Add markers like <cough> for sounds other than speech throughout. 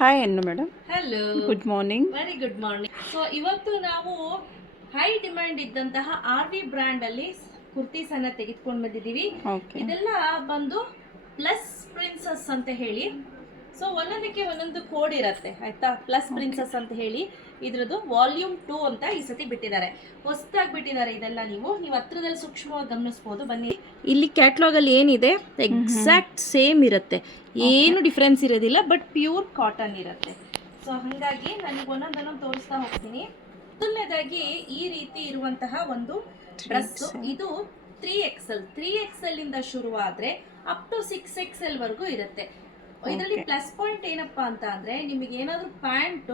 Hi ಅನ್ನು madam hello good morning very good morning so ಇವತ್ತು ನಾವು ಹೈ ಡಿಮ್ಯಾಂಡ್ ಇದ್ದಂತಹ ಆರ್ ವಿ ಬ್ರ್ಯಾಂಡ್ ಅಲ್ಲಿ ಕುರ್ತೀಸ್ ಅನ್ನ ತೆಗೆದುಕೊಂಡು ಬಂದಿದ್ದೀವಿ. ಇದೆಲ್ಲ ಬಂದು ಪ್ಲಸ್ ಪ್ರಿನ್ಸಸ್ ಅಂತ ಹೇಳಿ ಸೊ ಒಂದೊಂದಕ್ಕೆ ಒಂದೊಂದು ಕೋಡ್ ಇರುತ್ತೆ ಆಯ್ತಾ? ಪ್ಲಸ್ ಪ್ರಿನ್ಸಸ್ ಅಂತ ಹೇಳಿ ಇದ್ರದ್ದು ವಾಲ್ಯೂಮ್ ಟೂ ಅಂತ ಈ ಸತಿ ಬಿಟ್ಟಿದ್ದಾರೆ. ಹೊಸದಾಗಿ ಬಿಟ್ಟಿದ್ದಾರೆ ಇದೆಲ್ಲ ನೀವು. ನೀವು ಹತ್ರದಲ್ಲಿ ಸೂಕ್ಷ್ಮವಾಗಿ ಗಮನಿಸ್ಬೋದು. ಬನ್ನಿ. ಇಲ್ಲಿ ಕ್ಯಾಟ್ಲಾಗ್ ಅಲ್ಲಿ ಏನಿದೆ? ಎಕ್ಸಾಕ್ಟ್ ಸೇಮ್ ಇರುತ್ತೆ. ಏನು ಡಿಫ್ರೆನ್ಸ್ ಇರೋದಿಲ್ಲ ಬಟ್ ಪ್ಯೂರ್ ಕಾಟನ್ ಇರುತ್ತೆ. ಸೊ ಹಾಗಾಗಿ ನನಗೆ ಒಂದೊಂದನ್ನು ತೋರಿಸ್ತಾ ಹೋಗ್ತೀನಿ. ಮೊದಲನೇದಾಗಿ ಈ ರೀತಿ ಇರುವಂತಹ ಒಂದು ಡ್ರೆಸ್ ಇದು ತ್ರೀ ಎಕ್ಸೆಲ್ ತ್ರೀ ಎಕ್ಸೆಲ್ ಇಂದ ಶುರುವಾದ್ರೆ ಅಪ್ ಟು ಸಿಕ್ಸ್ ಎಕ್ಸೆಲ್ ವರೆಗೂ ಇರುತ್ತೆ. ಇದರಲ್ಲಿ ಪ್ಲಸ್ ಪಾಯಿಂಟ್ ಏನಪ್ಪಾ ಅಂತ ಅಂದ್ರೆ ನಿಮಗೆ ಏನಾದರೂ ಪ್ಯಾಂಟ್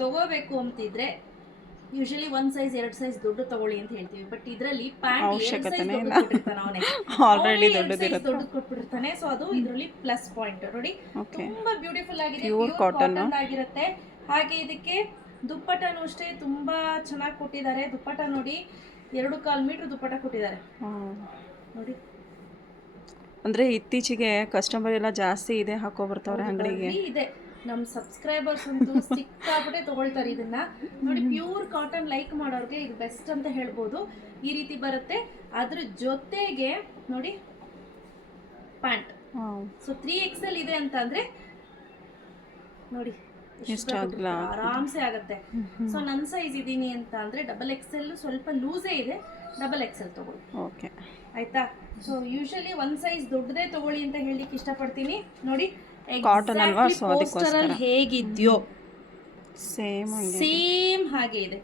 ತಗೋಬೇಕು ಅಂತಿದ್ರೆ ಯೂಶಲಿ ಒಂದ್ ಸೈಜ್ ಎರಡ್ ಸೈಜ್ ದೊಡ್ಡ ತಗೊಳ್ಳಿ ಅಂತ ಹೇಳ್ತೀವಿ. ಬಟ್ ಇದರಲ್ಲಿ ಪ್ಯಾಂಟ್ ದೊಡ್ಡದಿರುತ್ತೆ. ದೊಡ್ಡದು ಸೊ ಅದು ಇದರಲ್ಲಿ ಪ್ಲಸ್ ಪಾಯಿಂಟ್ ನೋಡಿ ತುಂಬಾ ಬ್ಯೂಟಿಫುಲ್ ಆಗಿದೆ. ಕಾಟನ್ ಆಗಿರುತ್ತೆ. ಹಾಗೆ ಇದಕ್ಕೆ ದುಪ್ಪಟ್ಟನು ಅಷ್ಟೇ ತುಂಬಾ ಚೆನ್ನಾಗಿ ಕೊಟ್ಟಿದ್ದಾರೆ. ದುಪ್ಪಟ್ಟ ನೋಡಿ ಎರಡು ಕಾಲ್ ಮೀಟರ್ ದುಪ್ಪಟ್ಟ ಕೊಟ್ಟಿದ್ದಾರೆ. ನೋಡಿ. ಅಂದರೆ ಇತ್ತೀಚೆಗೆ ಕಸ್ಟಮರ್ ಎಲ್ಲ ಜಾಸ್ತಿ ಇದೆ ಹಾಕೋ ಬರ್ತಾವ್ರೆ ಅಂಗಡಿಗೆ. ಇದೆ. ನಮ್ಮ ಸಬ್ಸ್ಕ್ರೈಬರ್ಸ್ ಅಂತೂ ಸಿಕ್ಕಾಪಟ್ಟೆ ತಗೊಳ್ತಾರೆ ಇದನ್ನ. ನೋಡಿ ಪ್ಯೂರ್ ಕಾಟನ್ ಲೈಕ್ ಮಾಡೋರ್ಗೆ ಇದು ಬೆಸ್ಟ್ ಅಂತ ಹೇಳ್ಬೋದು. ಈ ರೀತಿ ಬರುತ್ತೆ. ಅದ್ರ ಜೊತೆಗೆ ನೋಡಿ ಪ್ಯಾಂಟ್ ಸೊ ತ್ರೀ ಎಕ್ಸೆಲ್ ಇದೆ ಅಂತ ಅಂದ್ರೆ ನೋಡಿ ಆರಾಮ್ಸೆ ಆಗುತ್ತೆ. ಸೊ ನನ್ನ ಸೈಜ್ ಇದೀನಿ ಅಂತ ಅಂದ್ರೆ ಡಬಲ್ ಎಕ್ಸೆಲ್ ಸ್ವಲ್ಪ ಲೂಸೇ ಇದೆ. ಡಬಲ್ ಎಕ್ಸೆಲ್ ತಗೊಳ್ಳಿ. ಓಕೆ. ಆಯ್ತಾ? ಸೊ ಯೂಶಲಿ ಒನ್ ಸೈಜ್ ದೊಡ್ಡದೇ ತಗೊಳ್ಳಿ ಅಂತ ಹೇಳಲಿಕ್ಕೆ ಇಷ್ಟಪಡ್ತೀನಿ. ನೋಡಿ ಕಾಟನ್ ಅಲ್ವಾ? ಸೊ ಅದಕ್ಕೋಸ್ಕರ. ಹೇಗಿದ್ಯೋ. ಸೇಮ್ ಸೇಮ್ ಹಾಗೆ ಇದೆ.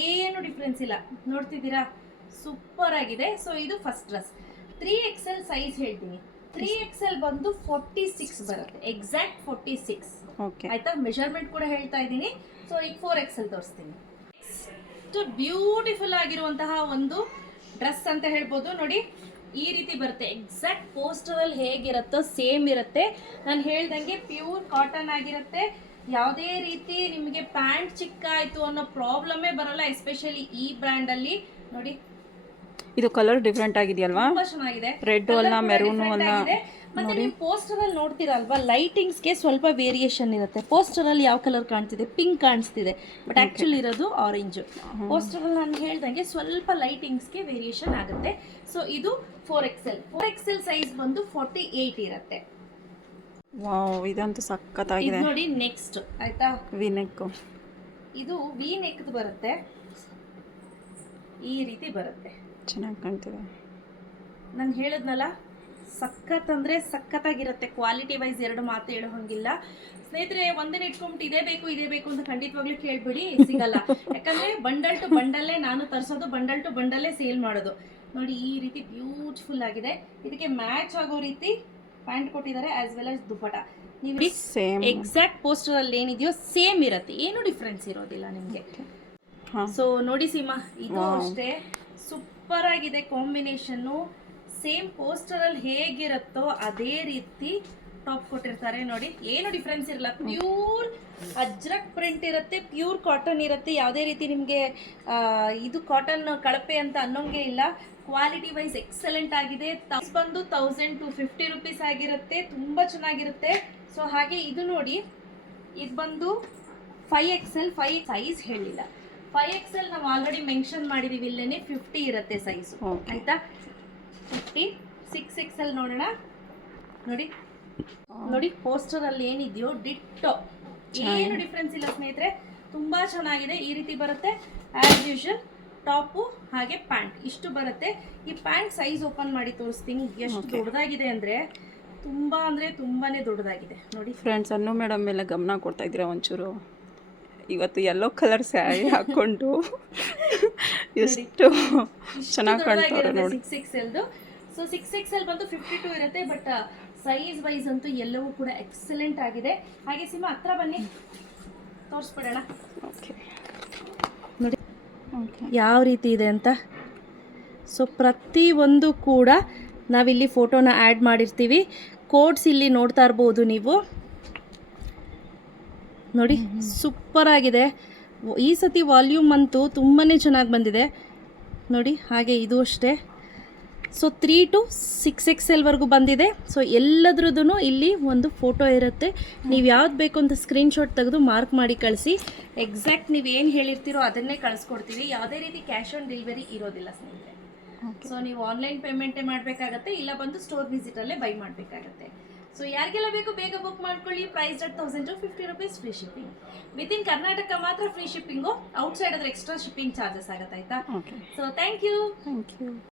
ಏನು ಡಿಫ್ರೆನ್ಸ್ ಇಲ್ಲ. ನೋಡ್ತಿದ್ದೀರಾ? ಸೂಪರ್ ಆಗಿದೆ. ಸೊ ಇದು first dress three XL size ಹೇಳ್ತೀನಿ. ತ್ರೀ ಎಕ್ಸೆಲ್ ಬಂದು ಫೋರ್ಟಿ ಸಿಕ್ಸ್ ಬರುತ್ತೆ. ಎಕ್ಸಾಕ್ಟ್ ಫೋರ್ಟಿ ಸಿಕ್ಸ್ ಆಯ್ತಾ? ಮೆಷರ್ಮೆಂಟ್ ಕೂಡ ಹೇಳ್ತಾ ಇದ್ದೀನಿ. ಸೊ ಈಗ ಫೋರ್ ಎಕ್ಸೆಲ್ ತೋರಿಸ್ತೀನಿ. ಇಷ್ಟು ಬ್ಯೂಟಿಫುಲ್ ಆಗಿರುವಂತಹ ಒಂದು ಡ್ರೆಸ್ ಅಂತ ಹೇಳ್ಬೋದು. ನೋಡಿ ಈ ರೀತಿ ಬರುತ್ತೆ. ಎಕ್ಸಾಕ್ಟ್ ಪೋಸ್ಟರ್ ಅಲ್ಲಿ ಹೇಗಿರುತ್ತೋ ಸೇಮ್ ಇರುತ್ತೆ. ನಾನು ಹೇಳ್ದಂಗೆ ಪ್ಯೂರ್ ಕಾಟನ್ ಆಗಿರುತ್ತೆ. ಯಾವುದೇ ರೀತಿ ನಿಮಗೆ ಪ್ಯಾಂಟ್ ಚಿಕ್ಕ ಆಯ್ತು ಅನ್ನೋ ಪ್ರಾಬ್ಲಮೇ ಬರಲ್ಲ ಎಸ್ಪೆಷಲಿ ಈ ಬ್ರ್ಯಾಂಡ್ ಅಲ್ಲಿ. ನೋಡಿ. ಇದು ಕಲರ್ ಡಿಫ್ರೆಂಟ್ ಆಗಿದೆಯಲ್ವಾ? ಚೆನ್ನಾಗಿದೆ. ರೆಡ್ ಅಲ್ಲ ಮೆರೂನು ಅಲ್ಲ. ಮತ್ತೆ ನೀವು ಪೋಸ್ಟರ್ ಅಲ್ಲಿ ನೋಡ್ತೀರಲ್ವಾ ಲೈಟಿಂಗ್ಸ್ಗೆ ಸ್ವಲ್ಪ ವೇರಿಯೇಷನ್ ಇರುತ್ತೆ. ಪೋಸ್ಟರ್ ಅಲ್ಲಿ ಯಾವ ಕಲರ್ ಕಾಣ್ತಿದೆ? ಪಿಂಕ್ ಕಾಣಿಸ್ತಿದೆ. ಬಟ್ ಆಕ್ಚುಲಿ ಇರೋದು ಆರೆಂಜ್ ಪೋಸ್ಟರ್ ಅಲ್ಲಿ ನಾನು ಹೇಳ್ದಂಗೆ ಸ್ವಲ್ಪ ಲೈಟಿಂಗ್ಸ್ಗೆ ವೇರಿಯೇಷನ್ ಆಗುತ್ತೆ. ಸೊ ಇದು four XL four XL size ಬಂದು ಫೋರ್ಟಿ ಏಯ್ಟ್ ಇರುತ್ತೆ. ವಾವ್ ಇದಂತೂ ಇದು ಸಖತ್ತಾಗಿದೆ ನೋಡಿ ನೆಕ್ಸ್ಟ್ ಆಯ್ತಾ? ವಿನೆಕ್ಕು ಇದು ವಿ ನೆಕ್ದು ಬರುತ್ತೆ. ಈ ರೀತಿ ಬರುತ್ತೆ. ಚೆನ್ನಾಗಿ ಕಾಣ್ತಿದೆ. ನಾನು ಹೇಳಿದ್ನಲ್ಲ ಸಖತ್ ಅಂದರೆ ಸಖತ್ತಾಗಿರುತ್ತೆ. ಕ್ವಾಲಿಟಿ ವೈಸ್ ಎರಡು ಮಾತು ಹೇಳೋ ಹಂಗಿಲ್ಲ. ಸ್ನೇಹಿತರೆ ಒಂದನೇ ಇಟ್ಕೊಂಬಿಟ್ಟು ಇದೇ ಬೇಕು ಇದೇ ಬೇಕು ಅಂತ ಖಂಡಿತವಾಗ್ಲೂ ಕೇಳ್ಬಿಡಿ ಸಿಗಲ್ಲ. ಯಾಕಂದ್ರೆ ಬಂಡಲ್ ಟು ಬಂಡಲ್ಲೇ ನಾನು ತರಿಸೋದು ಬಂಡಲ್ ಟು ಬಂಡಲ್ಲೇ ಸೇಲ್ ಮಾಡೋದು. ನೋಡಿ ಈ ರೀತಿ ಬ್ಯೂಟಿಫುಲ್ ಆಗಿದೆ. ಇದಕ್ಕೆ ಮ್ಯಾಚ್ ಆಗೋ ರೀತಿ ಪ್ಯಾಂಟ್ ಕೊಟ್ಟಿದ್ದಾರೆ ಆಸ್ ವೆಲ್ ಆಸ್ ದುಪ್ಪಟ ನೀವು ಎಕ್ಸಾಕ್ಟ್ ಪೋಸ್ಟರ್ ಅಲ್ಲಿ ಏನಿದೆಯೋ ಸೇಮ್ ಇರುತ್ತೆ. ಏನು ಡಿಫ್ರೆನ್ಸ್ ಇರೋದಿಲ್ಲ ನಿಮಗೆ. ಸೊ ನೋಡಿ ಸೀಮಾ ಇದು ಅಷ್ಟೇ. ಸೂಪರ್ ಆಗಿದೆ ಕಾಂಬಿನೇಷನ್ನು ಸೇಮ್ ಪೋಸ್ಟರ್ ಅಲ್ಲಿ ಹೇಗಿರುತ್ತೋ ಅದೇ ರೀತಿ ಟಾಪ್ ಕೊಟ್ಟಿರ್ತಾರೆ. ನೋಡಿ ಏನು ಡಿಫ್ರೆನ್ಸ್ ಇರಲ್ಲ. ಪ್ಯೂರ್ ಅಜ್ರಕ್ ಪ್ರಿಂಟ್ ಇರುತ್ತೆ ಪ್ಯೂರ್ ಕಾಟನ್ ಇರುತ್ತೆ. ಯಾವುದೇ ರೀತಿ ನಿಮಗೆ ಇದು ಕಾಟನ್ ಕಳಪೆ ಅಂತ ಅನ್ನೋಂಗೆ ಇಲ್ಲ. ಕ್ವಾಲಿಟಿ ವೈಸ್ ಎಕ್ಸಲೆಂಟ್ ಆಗಿದೆ. ಬಂದು ತೌಸಂಡ್ ಟು ಫಿಫ್ಟಿ ರುಪೀಸ್ ಆಗಿರುತ್ತೆ. ತುಂಬ ಚೆನ್ನಾಗಿರುತ್ತೆ. ಸೊ ಹಾಗೆ ಇದು ನೋಡಿ ಇದು ಬಂದು ಫೈವ್ ಎಕ್ಸೆಲ್ ಫೈವ್ ಸೈಜ್ ಹೇಳಿಲ್ಲ. ಫೈವ್ ಎಕ್ಸೆಲ್ ನಾವು ಆಲ್ರೆಡಿ ಮೆನ್ಷನ್ ಮಾಡಿದೀವಿ ಇಲ್ಲೇನೆ ಫಿಫ್ಟಿ ಇರುತ್ತೆ ಸೈಜ್. ಆಯ್ತಾ? ಫಿಫ್ಟಿ ಸಿಕ್ಸ್ ಎಕ್ಸೆಲ್ ನೋಡೋಣ. ನೋಡಿ. ನೋಡಿ ಪೋಸ್ಟರ್ ಅಲ್ಲಿ ಏನಿದೆಯೋ ಡಿಟ್ಟೋ. ಏನು ಡಿಫ್ರೆನ್ಸ್ ಇಲ್ಲ ಸ್ನೇಹಿತರೆ. ತುಂಬಾ ಚೆನ್ನಾಗಿದೆ. ಈ ರೀತಿ ಬರುತ್ತೆ. ಆಸ್ ಯೂಶಲ್ ಟಾಪು ಹಾಗೆ ಪ್ಯಾಂಟ್ ಇಷ್ಟು ಬರುತ್ತೆ. ಈ ಪ್ಯಾಂಟ್ ಸೈಜ್ ಓಪನ್ ಮಾಡಿ ತೋರಿಸ್ತೀನಿ. ಎಷ್ಟು ದೊಡ್ಡದಾಗಿದೆ ಅಂದ್ರೆ ತುಂಬಾ ಅಂದ್ರೆ ತುಂಬಾನೇ ದೊಡ್ಡದಾಗಿದೆ. ನೋಡಿ. ಫ್ರೆಂಡ್ಸ್ ಅನ್ನು ಮೇಡಮ್ ಮೇಲೆ ಗಮನ ಕೊಡ್ತಾ ಇದ್ದೀರಾ ಒಂಚೂರು? ಇವತ್ತು ಎಲ್ಲೋ ಕಲರ್ ಸ್ಯಾರಿ ಹಾಕ್ಕೊಂಡು. <laughs> ಎಷ್ಟು ಚೆನ್ನಾಗಿ ಕಾಣ್ತಾರೆ ನೋಡಿ. ಸಿಕ್ಸ್ ಎಲ್ದು ಸೊ ಸಿಕ್ಸ್ ಸಿಕ್ಸ್ ಎಲ್ ಬಂದು ಫಿಫ್ಟಿ ಟೂ ಇರುತ್ತೆ ಬಟ್ ಸೈಜ್ ವೈಸ್ ಅಂತೂ ಎಲ್ಲವೂ ಕೂಡ ಎಕ್ಸಲೆಂಟ್ ಆಗಿದೆ. ಹಾಗೆ ಸಿಮ್ಮ ಹತ್ರ ಬನ್ನಿ. ತೋರಿಸ್ಬಿಡೋಣ. ಓಕೆ ನೋಡಿ. ಓಕೆ ಯಾವ ರೀತಿ ಇದೆ ಅಂತ? ಸೊ ಪ್ರತಿ ಒಂದು ಕೂಡ ನಾವಿಲ್ಲಿ ಫೋಟೋನ ಆ್ಯಡ್ ಮಾಡಿರ್ತೀವಿ. ಕೋಡ್ಸ್ ಇಲ್ಲಿ ನೋಡ್ತಾ ಇರ್ಬೋದು ನೀವು. ನೋಡಿ ಸೂಪರ್ ಆಗಿದೆ. ಈ ಸತಿ ವಾಲ್ಯೂಮ್ ಅಂತೂ ತುಂಬಾ ಚೆನ್ನಾಗಿ ಬಂದಿದೆ. ನೋಡಿ ಹಾಗೆ ಇದು ಅಷ್ಟೇ. So three to six X ಎಲ್ವರೆಗೂ ಬಂದಿದೆ. ಸೊ ಎಲ್ಲದ್ರದ್ದು ಇಲ್ಲಿ ಒಂದು ಫೋಟೋ ಇರುತ್ತೆ. ನೀವು ಯಾವ್ದು ಬೇಕು ಅಂತ ಸ್ಕ್ರೀನ್ಶಾಟ್ ತೆಗೆದು ಮಾರ್ಕ್ ಮಾಡಿ ಕಳಿಸಿ. ಎಕ್ಸಾಕ್ಟ್ ನೀವು ಏನು ಹೇಳಿರ್ತೀರೋ ಅದನ್ನೇ ಕಳಿಸ್ಕೊಡ್ತೀವಿ. ಯಾವುದೇ ರೀತಿ ಕ್ಯಾಶ್ ಆನ್ ಡೆಲಿವರಿ ಇರೋದಿಲ್ಲ ಸ್ನೇಹಿತರೆ. ಸೊ ನೀವು ಆನ್ಲೈನ್ ಪೇಮೆಂಟೇ ಮಾಡಬೇಕಾಗತ್ತೆ ಇಲ್ಲ ಬಂದು ಸ್ಟೋರ್ ವಿಸಿಟಲ್ಲೇ ಬೈ ಮಾಡಬೇಕಾಗತ್ತೆ. ಸೊ ಯಾರಿಗೆಲ್ಲ ಬೇಕು ಬೇಗ ಬುಕ್ ಮಾಡ್ಕೊಳ್ಳಿ. Price at thousand two fifty rupees free shipping within Karnataka ಮಾತ್ರ ಫ್ರೀ ಶಿಪ್ಪಿಂಗು ಔಟ್ಸೈಡ್ ಅದ್ರ ಎಕ್ಸ್ಟ್ರಾ ಶಿಪ್ಪಿಂಗ್ ಚಾರ್ಜಸ್ ಆಗುತ್ತೆ ಆಯ್ತಾ? So thank you thank you